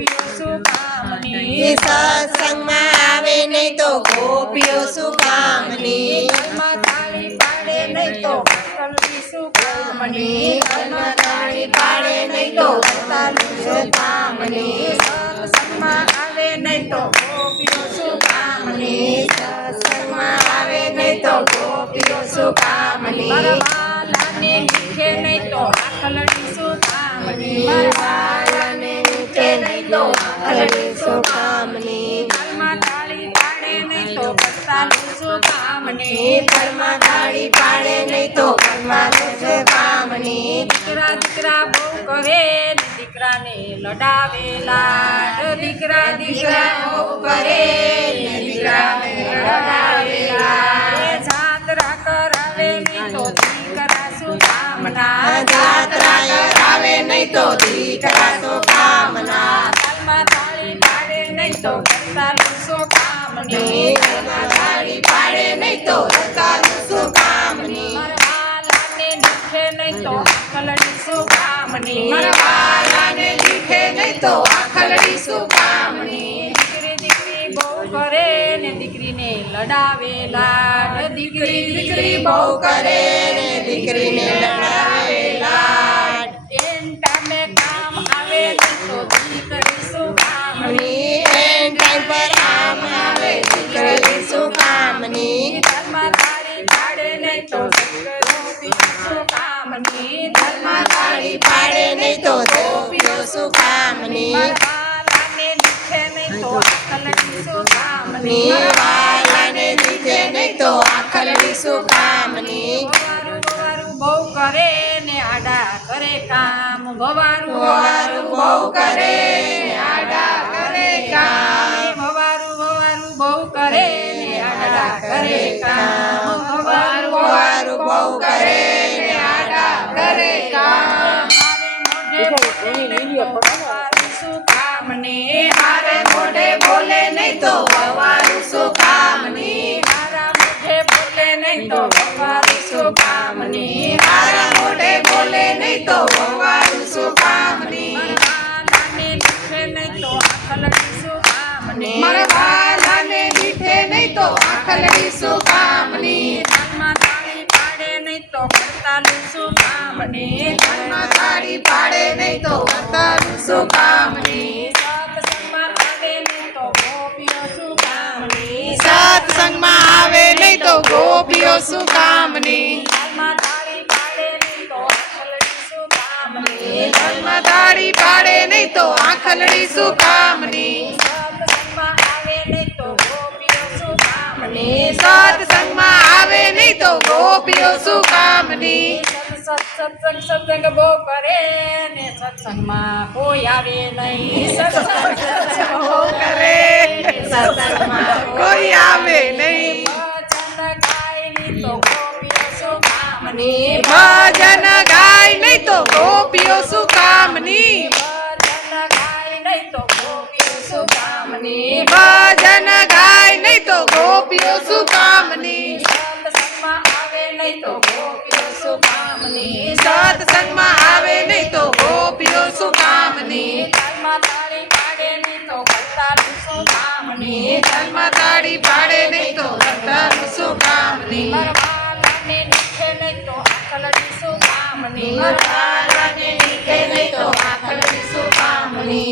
ગોપીઓ સુકામની સત્સંગમાં આવે નહીં તો ગોપીઓ સુકામની ઘરમાં તાળી પાડે નહીં તો કલરી સુકામની ઘરમાં તાળી પાડે નહીં તો તાળી સુકામની સત્સંગમાં આવે નહીં તો ગોપીઓ સુકામની સત્સંગમાં આવે નહીં તો ગોપીઓ સુકામની મારવાલાને નીચે નહીં તો આખલડી સુકામની વાલાને નીચે નહીં તો આખલડી સુકામની ઘરમાં તાળી પાડે નહીં તો કરતાલું સુકામની ઘરમાં તાળી પાડે નહીં તો ઘરમાં સુકામની દીકરા દીકરા બહુ કરે ને દીકરાને લડાવે લાડ દીકરા દીકરા બહુ કરે ને દીકરાને લડાવે લાડ જાત્રા કરાવે નહીં તો દીકરા સુકામના જાત્રા કરાવે નહીં તો દીકરા સુકામના ઘરમાં તાળી પાડે નહીં તો કરતાલું સુકામની ઘરમાં તાળી પાડે નહીં તો કરતાલું સુકામની વાલાને દીઠે નહીં તો આખલડી સુકામની વાલાને દીઠે નહીં તો આખલડી સુકામની દીકરી દીકરી બહુ કરે ને દીકરીને લડાવે લાડ દીકરી દીકરી બહુ કરે ને દીકરીને લડાવે લાડ એન ટાઈમે કામ આવે નહીં તો દીકરી સુકામની એન ટાઈમ પર આમ આવે દીકરી સુકામની ઘરમાં તાળી પાડે નહીં તો ગોપીઓ સુકામની ઘરમાં તાળી પાડે નહીં તો ગોપીઓ સુકામની વાલાને દીઠે નહીં તો આખલડી સુકામની વાલાને દીઠે નહીં તો આખલડી સુકામની ભવારું ભવારું બહુ કરે ને આડા કરે કામ ભવારું વારું બહુ કરે આડા કરે કામ ભવારું ભવારું બહુ કરે ને આડા કરે કામ વારું વારું બહુ કરે ને આડા કરે કામ સુકામની હારે મોઢે બોલે નહીં તો ભવાનું સુકામની મારા મોઢે બોલે નહીં તો ભવારું સુકામની હારા મોઢે બોલે નહીં તો ભવાનું સુકામની વાલાને દીઠે નહીં તો આખલડી સુકામની મારા વાલાને દીઠે નહીં તો આખલડી સુકામની ઘરમાં તાળી પાડે નહીં તો કરતાલું સુકામની ઘરમાં તાળી પાડે નહીં તો કરતાલું સુકામની સત્સંગમાં આવે નહીં તો ગોપીઓ સુકામની સત્સંગમાં આવે નહીં તો ગોપીઓ સુકામની ઘરમાં તાળી પાડે નહીં તો આખલડી સુકામની ઘરમાં તાળી પાડે નહીં તો આખલડી સુકામની સત્સંગમાં આવે નહીં તો ગોપીઓ સુકામની સત્સંગમાં આવે નહીં તો ગોપીઓ સુકામની સત્સંગ બહુ કરે ને સત્સંગમાં કોઈ આવે નહીં સત્સંગ બહુ કરે ને સત્સંગમાં કોઈ આવે નહીં ભજન ગાય નહીં તો ગોપીઓ સુકામની ભજન ગાય નહીં તો ગોપીઓ સુકામની ભજન ગાય નહીં તો ગોપીઓ સુકામની ભજન ગાય નહીં તો ગોપીઓ સુકામની સત્સંગમાં આવે નહીં તો ગોપીઓ સુકામની સત્સંગમાં આવે નહીં તો ગોપીઓ સુકામની ઘરમાં તાળી પાડે નહીં તો કરતાલું સુકામની ઘરમાં તાળી પાડે નહીં તો કરતાલું સુકામની વાલાને નીચે નહીં તો આખલડી સુકામની વાલાને નીચે નહીં તો આખલડી સુકામની